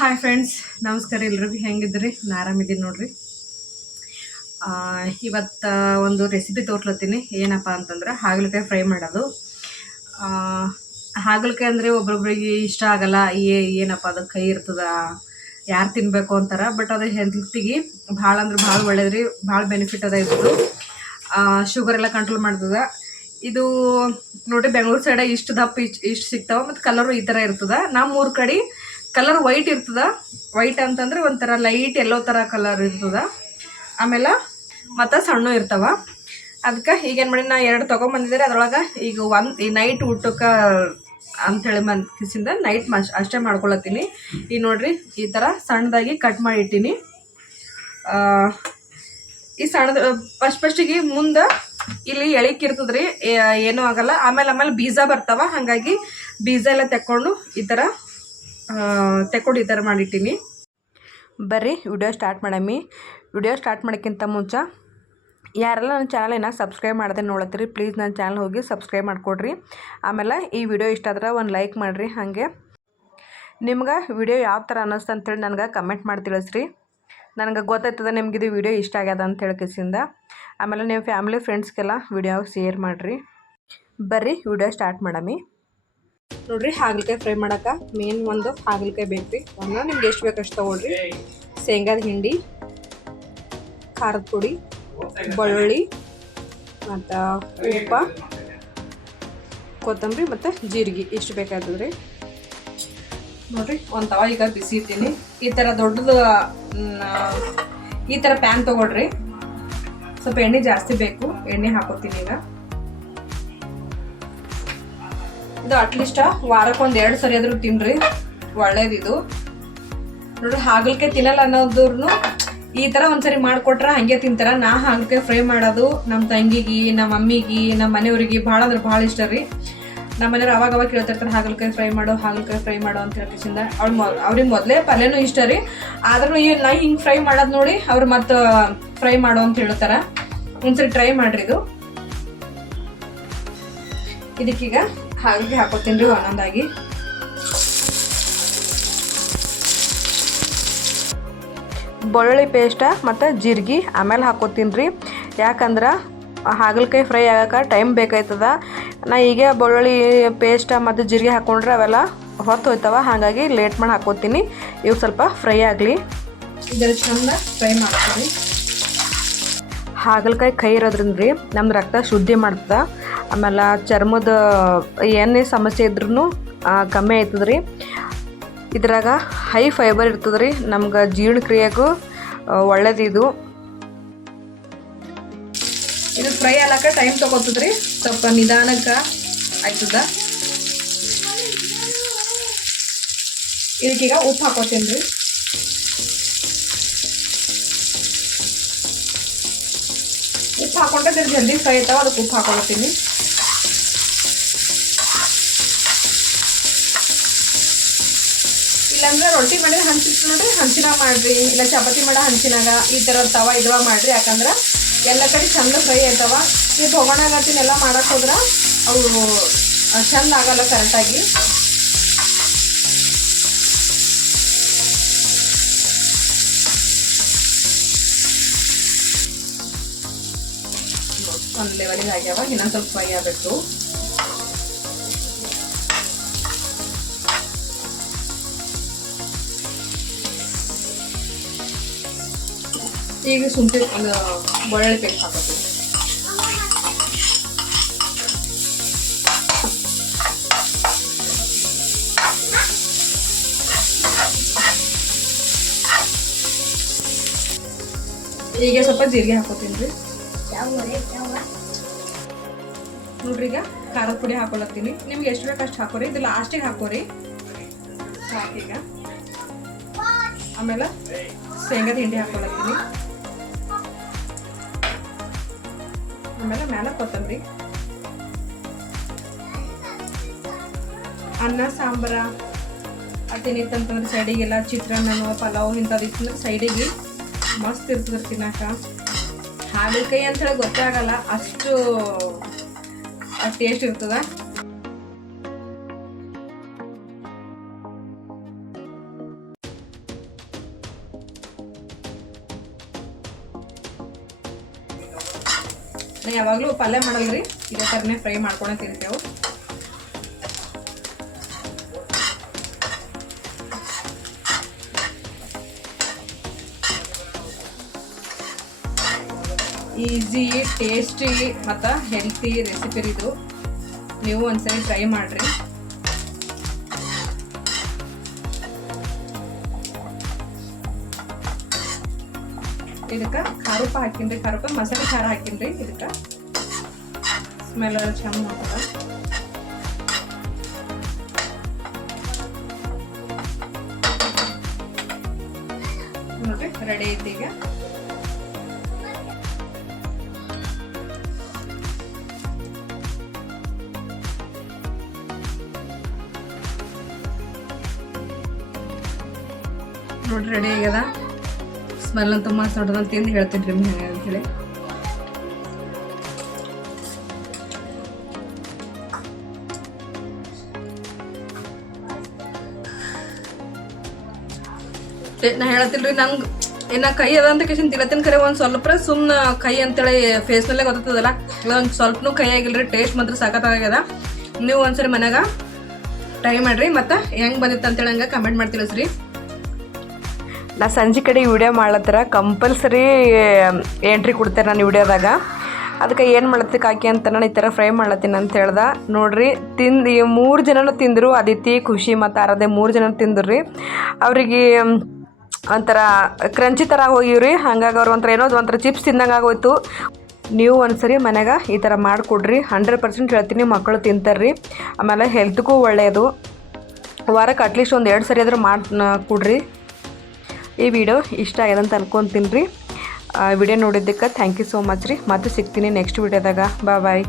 Hi friends, ನಮಸ್ಕಾರ. ಎಲ್ರಿಗೂ ಹೆಂಗಿದ್ರಿ? ನಾನು ಆರಾಮಿದ್ದೀನಿ ನೋಡ್ರಿ. ಇವತ್ತು ಒಂದು ರೆಸಿಪಿ ತೋರ್ಲತ್ತೀನಿ. ಏನಪ್ಪ ಅಂತಂದ್ರೆ ಹಾಗಲಕಾಯಿ ಫ್ರೈ ಮಾಡೋದು. ಹಾಗಲಕಾಯಿ ಅಂದರೆ ಒಬ್ರೊಬ್ರಿಗೆ ಇಷ್ಟ ಆಗಲ್ಲ. ಏನಪ್ಪ ಅದು ಕೈ ಇರ್ತದ, ಯಾರು ತಿನ್ನಬೇಕು ಅಂತಾರೆ. ಬಟ್ ಅದು ಹೆಲ್ತಿಗೆ ಭಾಳ ಅಂದ್ರೆ ಭಾಳ ಒಳ್ಳೇದ್ರಿ. ಭಾಳ ಬೆನಿಫಿಟ್ ಅದ ಇದ್ದು. ಶುಗರ್ ಎಲ್ಲ ಕಂಟ್ರೋಲ್ ಮಾಡ್ತದೆ ಇದು. ನೋಡಿರಿ, ಬೆಂಗಳೂರು ಸೈಡ ಇಷ್ಟು ದಪ್ಪ ಇಷ್ಟು ಸಿಗ್ತಾವೆ. ಮತ್ತು ಕಲರು ಈ ಥರ ಇರ್ತದೆ. ನಮ್ಮೂರ ಕಡೆ ಕಲರ್ ವೈಟ್ ಇರ್ತದ. ವೈಟ್ ಅಂತಂದ್ರೆ ಒಂಥರ ಲೈಟ್ ಎಲ್ಲೋ ಥರ ಕಲರ್ ಇರ್ತದ. ಆಮೇಲೆ ಮತ್ತು ಸಣ್ಣ ಇರ್ತಾವ. ಅದಕ್ಕೆ ಈಗೇನು ಮಾಡಿ ನಾ 2 ತೊಗೊಂಬಂದಿದ್ದಾರೆ. ಅದ್ರೊಳಗೆ ಈಗ ಈ ನೈಟ್ ಊಟಕ್ಕೆ ಅಂಥೇಳಿ ಕಿಸಿಂದ ನೈಟ್ ಅಷ್ಟೇ ಮಾಡ್ಕೊಳತ್ತೀನಿ. ಈಗ ನೋಡ್ರಿ, ಈ ಥರ ಸಣ್ಣದಾಗಿ ಕಟ್ ಮಾಡಿ ಇಟ್ಟೀನಿ. ಈ ಸಣ್ಣದ ಫಸ್ಟಿಗೆ ಮುಂದೆ ಇಲ್ಲಿ ಎಳಿಕ್ ಇರ್ತದ್ರಿ, ಏನೂ ಆಗಲ್ಲ. ಆಮೇಲೆ ಬೀಜ ಬರ್ತಾವ. ಹಾಗಾಗಿ ಬೀಜ ಎಲ್ಲ ತೆಕ್ಕೊಂಡು ಈ ಥರ ಮಾಡಿಟ್ಟೀನಿ. ಬರ್ರಿ ವಿಡಿಯೋ ಸ್ಟಾರ್ಟ್ ಮಾಡಮ್ಮಿ. ವಿಡಿಯೋ ಸ್ಟಾರ್ಟ್ ಮಾಡೋಕ್ಕಿಂತ ಮುಂಚೆ ಯಾರೆಲ್ಲ ನನ್ನ ಚಾನಲ್ ಸಬ್ಸ್ಕ್ರೈಬ್ ಮಾಡದೆ ನೋಡತ್ತೀರಿ, ಪ್ಲೀಸ್ ನನ್ನ ಚಾನಲ್ ಹೋಗಿ ಸಬ್ಸ್ಕ್ರೈಬ್ ಮಾಡಿಕೊಡ್ರಿ. ಆಮೇಲೆ ಈ ವಿಡಿಯೋ ಇಷ್ಟ ಆದ್ರೆ ಒಂದು ಲೈಕ್ ಮಾಡಿರಿ. ಹಾಗೆ ನಿಮ್ಗೆ ವಿಡಿಯೋ ಯಾವ ಥರ ಅನ್ನಿಸ್ತು ಅಂತೇಳಿ ನನಗೆ ಕಮೆಂಟ್ ಮಾಡಿ ತಿಳಿಸ್ರಿ. ನನಗೆ ಗೊತ್ತಾಯ್ತದ ನಿಮ್ಗೆ ಇದು ವಿಡಿಯೋ ಇಷ್ಟ ಆಗ್ಯದ ಅಂತ ಹೇಳೋಕ್ಕಿಂದ. ಆಮೇಲೆ ನೀವು ಫ್ಯಾಮಿಲಿ ಫ್ರೆಂಡ್ಸ್ಗೆಲ್ಲ ವಿಡಿಯೋ ಶೇರ್ ಮಾಡಿರಿ. ಬರ್ರಿ ವಿಡಿಯೋ ಸ್ಟಾರ್ಟ್ ಮಾಡಮ್ಮಿ. ನೋಡ್ರಿ, ಹಾಗಲಕಾಯಿ ಫ್ರೈ ಮಾಡೋಕೆ ಮೇನ್ ಒಂದು ಹಾಗಲಕಾಯಿ ಬೇಕು ರೀ. ಒಂದು ನಿಮ್ಗೆ ಎಷ್ಟು ಬೇಕಷ್ಟು ತೊಗೊಳ್ರಿ. ಶೇಂಗಾದ ಹಿಂಡಿ, ಖಾರದ ಪುಡಿ, ಬೆಳ್ಳುಳ್ಳಿ, ಮತ್ತು ಉಪ್ಪ, ಕೊತ್ತಂಬರಿ ಮತ್ತು ಜೀರಿಗೆ ಇಷ್ಟು ಬೇಕಾಗ್ತದೆ ರೀ. ನೋಡಿರಿ, ಒಂದು ತವ ಈಗ ಬಿಸಿ ಇರ್ತೀನಿ. ಈ ಥರ ದೊಡ್ಡದು ಈ ಥರ ಪ್ಯಾನ್ ತೊಗೊಳ್ರಿ. ಸ್ವಲ್ಪ ಎಣ್ಣೆ ಜಾಸ್ತಿ ಬೇಕು. ಎಣ್ಣೆ ಹಾಕೋತೀನಿ ಈಗ. ಇದು ಅಟ್ಲೀಸ್ಟ್ ವಾರಕ್ಕೊಂದು 2 ಸರಿ ಆದರೂ ತಿನ್ನಿರಿ, ಒಳ್ಳೇದಿದು. ನೋಡ್ರಿ, ಹಾಗಲಕಾಯಿ ತಿನ್ನಲ್ಲ ಅನ್ನೋದವ್ರು ಈ ಥರ ಒಂದ್ಸರಿ ಮಾಡಿಕೊಟ್ರೆ ಹಾಗೆ ತಿಂತಾರೆ. ನಾ ಹಾಗಲಕಾಯಿ ಫ್ರೈ ಮಾಡೋದು ನಮ್ಮ ತಂಗಿಗೆ, ನಮ್ಮ ಮಮ್ಮಿಗೆ, ನಮ್ಮ ಮನೆಯವ್ರಿಗೆ ಭಾಳ ಅಂದ್ರೆ ಭಾಳ ಇಷ್ಟ ರೀ. ನಮ್ಮ ಮನೆಯವ್ರು ಅವಾಗ ಕೇಳ್ತಿರ್ತಾರೆ, ಹಾಗಲಕಾಯಿ ಫ್ರೈ ಮಾಡೋ ಅಂತ ಹೇಳ್ಕಿಸಿಂದ. ಅವ್ರಿಗೆ ಮೊದಲೇ ಪಲ್ಯನೂ ಇಷ್ಟ ರೀ. ಆದ್ರೂ ನಾ ಹಿಂಗೆ ಫ್ರೈ ಮಾಡೋದು ನೋಡಿ ಅವ್ರು ಮತ್ತು ಫ್ರೈ ಮಾಡೋ ಅಂತ ಹೇಳ್ತಾರೆ. ಒಂದ್ಸರಿ ಟ್ರೈ ಮಾಡಿರಿ ಇದು. ಇದಕ್ಕೀಗ ಹಾಗಲಕಾಯಿ ಹಾಕೋತೀನಿ ರೀ ಒಂದೊಂದಾಗಿ. ಬೆಳ್ಳುಳ್ಳಿ ಪೇಸ್ಟ ಮತ್ತು ಜೀರಿಗೆ ಆಮೇಲೆ ಹಾಕೋತೀನಿ ರೀ. ಯಾಕಂದ್ರೆ ಹಾಗಲಕಾಯಿ ಫ್ರೈ ಆಗೋಕೆ ಟೈಮ್ ಬೇಕಾಯ್ತದ. ನಾ ಈಗ ಬೆಳ್ಳುಳ್ಳಿ ಪೇಸ್ಟ ಮತ್ತು ಜೀರಿಗೆ ಹಾಕ್ಕೊಂಡ್ರೆ ಅವೆಲ್ಲ ಹೊತ್ತು ಹೋಯ್ತವ. ಹಾಗಾಗಿ ಲೇಟ್ ಮಾಡಿ ಹಾಕೋತೀನಿ. ಇವು ಸ್ವಲ್ಪ ಫ್ರೈ ಆಗಲಿ. ಇದೆಲ್ಲ ಚಂದ ಫ್ರೈ ಮಾಡ್ತೀನಿ. ಹಾಗಲಕಾಯಿ ಕೈ ಇರೋದ್ರಿಂದ ರೀ ನಮ್ದು ರಕ್ತ ಶುದ್ಧಿ ಮಾಡ್ತದೆ. ಆಮೇಲೆ ಚರ್ಮದ ಏನೇ ಸಮಸ್ಯೆ ಇದ್ರೂ ಕಮ್ಮಿ ಆಯ್ತದ ರೀ. ಇದ್ರಾಗ ಹೈ ಫೈಬರ್ ಇರ್ತದೆ ರೀ. ನಮ್ಗೆ ಜೀರ್ಣಕ್ರಿಯೆಗೂ ಒಳ್ಳೇದಿದು. ಇದು ಫ್ರೈ ಆಗಕ್ಕೆ ಟೈಮ್ ತೊಗೋತದ್ರಿ. ಸ್ವಲ್ಪ ನಿಧಾನಕ್ಕೆ ಆಯ್ತದ. ಇದಕ್ಕೀಗ ಉಪ್ಪು ಹಾಕೋತೀನಿ ರೀ. ಉಪ್ಪು ಹಾಕೊಂಡ್ರೆ ಜಲ್ದಿ ಫ್ರೈ ಆಯ್ತಾವ. ಅದಕ್ಕೆ ಉಪ್ಪು ಹಾಕೊಳ್ತೀನಿ. ಇಲ್ಲಾಂದ್ರೆ ರೊಟ್ಟಿ ಮಾಡಿದ್ರೆ ಹಂಚಿಟ್ಟು ನೋಡ್ರಿ, ಹಂಚಿನಾಗ ಮಾಡಿರಿ. ಇಲ್ಲ ಚಪಾತಿ ಮಾಡೋ ಹಂಚಿನಾಗ ಈ ಥರ ತವ ಇದ್ವ ಮಾಡಿರಿ. ಯಾಕಂದ್ರೆ ಎಲ್ಲ ಕಡೆ ಚಂದ ಫ್ರೈ ಆಯ್ತವ. ಈ ತೊಗೊಂಡಾಗತ್ತಿನೆಲ್ಲ ಮಾಡಕ್ಕೆ ಹೋದ್ರೆ ಅವು ಚಂದ ಆಗಲ್ಲ ಕರೆಕ್ಟಾಗಿ. ಒಂದು ಲೆವೆಲಿಗೆ ಆಗ್ಯಾವ. ಇನ್ನೊಂದು ಸ್ವಲ್ಪ ಫ್ರೈ ಆಗಬೇಕು. ಈಗ ಶುಂಠಿ ಒಂದು ಬೆಳ್ಳುಳ್ಳಿ ಪೇಸ್ಟ್ ಹಾಕೋತೀವಿ. ಈಗ ಸ್ವಲ್ಪ ಜೀರಿಗೆ ಹಾಕೋತೀನಿ ರೀ. ನೋಡ್ರಿ, ಈಗ ಖಾರದ ಪುಡಿ ಹಾಕೊಳತ್ತೀನಿ. ನಿಮ್ಗೆ ಎಷ್ಟು ಬೇಕು ಅಷ್ಟು ಹಾಕೋರಿ. ಇದು ಲಾಸ್ಟಿಗೆ ಹಾಕೋರಿ ಸಾಕೀಗ. ಆಮೇಲೆ ಶೇಂಗಾದ ಹಿಂಡಿ ಹಾಕೊಳತ್ತೀನಿ. ಆಮೇಲೆ ಮೇಲೆ ಕೊತ್ತಂಬರಿ. ಅನ್ನ ಸಾಂಬಾರ ಅದೇನಿತ್ತಂತಂದ್ರೆ ಸೈಡಿಗೆಲ್ಲ ಚಿತ್ರಾನ್ನ ಪಲಾವ್ ಇಂಥದ್ದು ಸೈಡಿಗೆ ಮಸ್ತ್ ಇರ್ತದೆ ತಿನ್ನಕ. ಹಾಗಲಕಾಯಿ ಅಂತೇಳಿ ಗೊತ್ತಾಗಲ್ಲ, ಅಷ್ಟು ಟೇಸ್ಟ್ ಇರ್ತದೆ. ನಾ ಯಾವಾಗಲೂ ಪಲ್ಯ ಮಾಡಲ್ರಿ, ಇದೇ ಥರನೇ ಫ್ರೈ ಮಾಡ್ಕೊಂಡು ತಿಂತೇವೆ. ಈಸಿ, ಟೇಸ್ಟಿ ಮತ್ತು ಹೆಲ್ತಿ ರೆಸಿಪಿ ಇದು. ನೀವು ಒಂದ್ಸರಿ ಟ್ರೈ ಮಾಡಿರಿ. ಇದಕ್ಕೆ ಖಾರೂಪ ಹಾಕಿನ್ರಿ, ಖಾರೂಪ ಮಸಾಲೆ ಖಾರ ಹಾಕಿನ್ರಿ. ಇದಕ್ಕೆ ಸ್ಮೆಲ್ ಚಂದ ಮಾಡ್ತದ. ನೋಡ್ರಿ ರೆಡಿ ಐತಿ ಈಗ. ನೋಡ್ರಿ ರೆಡಿ ಆಗ್ಯದ. ಸ್ಮೆಲ್ ಅಂತೂ ಮಸ್ತ್ ನೋಡ್ರಿ, ತಿಂದು ಹೇಳ್ತೀನಿ ರೀ ಹೆಂಗೆ ಅಂತೇಳಿ. ನಾ ಹೇಳತ್ತಿಲ್ರಿ, ನಂಗೆ ಇನ್ನು ಕೈ ಅದ ಅಂತ ಕೇಶನ್ ತಿಳತೀನಿ. ಕರೆ ಒಂದು ಸ್ವಲ್ಪ ಸುಮ್ಮನೆ ಕೈ ಅಂತೇಳಿ ಫೇಸ್ನಲ್ಲೇ ಗೊತ್ತಾಗ್ತದಲ್ಲ, ಒಂದು ಸ್ವಲ್ಪನೂ ಕೈ ಆಗಿಲ್ರಿ. ಟೇಸ್ಟ್ ಮಾತ್ರ ಸಖತ್ತಾಗ್ಯದ. ನೀವು ಒಂದ್ಸರಿ ಮನ್ಯಾಗ ಟ್ರೈ ಮಾಡಿರಿ, ಮತ್ತು ಹೆಂಗೆ ಬಂದಿತ್ತು ಅಂತೇಳಿ ಹಂಗೆ ಕಮೆಂಟ್ ಮಾಡಿ ತಿಳಿಸ್ರಿ. ನಾ ಸಂಜೆ ಕಡೆ ವಿಡಿಯೋ ಮಾಡ್ಲತ್ತರ ಕಂಪಲ್ಸರಿ ಎಂಟ್ರಿ ಕೊಡ್ತೇನೆ ನಾನು ವಿಡಿಯೋದಾಗ. ಅದಕ್ಕೆ ಏನು ಮಾಡ್ಲತ್ತಿಕ್ಕೆ ಹಾಕಿ ಅಂತ ನಾನು ಈ ಥರ ಫ್ರೈ ಮಾಡ್ಲತ್ತೀನಿ ಅಂತ ಹೇಳ್ದೆ. ನೋಡಿರಿ ತಿಂದು 3 ಜನನೂ ತಿಂದರು. ಅದಿತಿ, ಖುಷಿ ಮತ್ತು ಆರಾಧೆ 3 ಜನ ತಿಂದ್ರಿ. ಅವ್ರಿಗೆ ಒಂಥರ ಕ್ರಂಚಿ ಥರ ಹೋಗಿವ್ರಿ. ಹಂಗಾಗಿ ಅವ್ರು ಒಂಥರ ಚಿಪ್ಸ್ ತಿಂದಂಗೆ ಆಗೋಯ್ತು. ನೀವು ಒಂದ್ಸರಿ ಮನೆಗೆ ಈ ಥರ ಮಾಡಿಕೊಡ್ರಿ. 100% ಹೇಳ್ತೀನಿ, ಮಕ್ಕಳು ತಿಂತಾರ್ರಿ. ಆಮೇಲೆ ಹೆಲ್ತ್ಗೂ ಒಳ್ಳೆಯದು. ವಾರಕ್ಕೆ ಅಟ್ಲೀಸ್ಟ್ ಒಂದು 2 ಸರಿ ಆದರೂ ಮಾಡಿ ಕೊಡ್ರಿ. ಈ ವಿಡಿಯೋ ಇಷ್ಟ ಆಗಿದೆ ಅಂತ ಅನ್ಕೊತೀನಿ ರೀ. ವಿಡಿಯೋ ನೋಡಿದ್ದಕ್ಕೆ ಥ್ಯಾಂಕ್ ಯು ಸೋ ಮಚ್ ರೀ. ಮತ್ತೆ ಸಿಗ್ತೀನಿ ನೆಕ್ಸ್ಟ್ ವಿಡಿಯೋದಾಗ. ಬಾಯ್.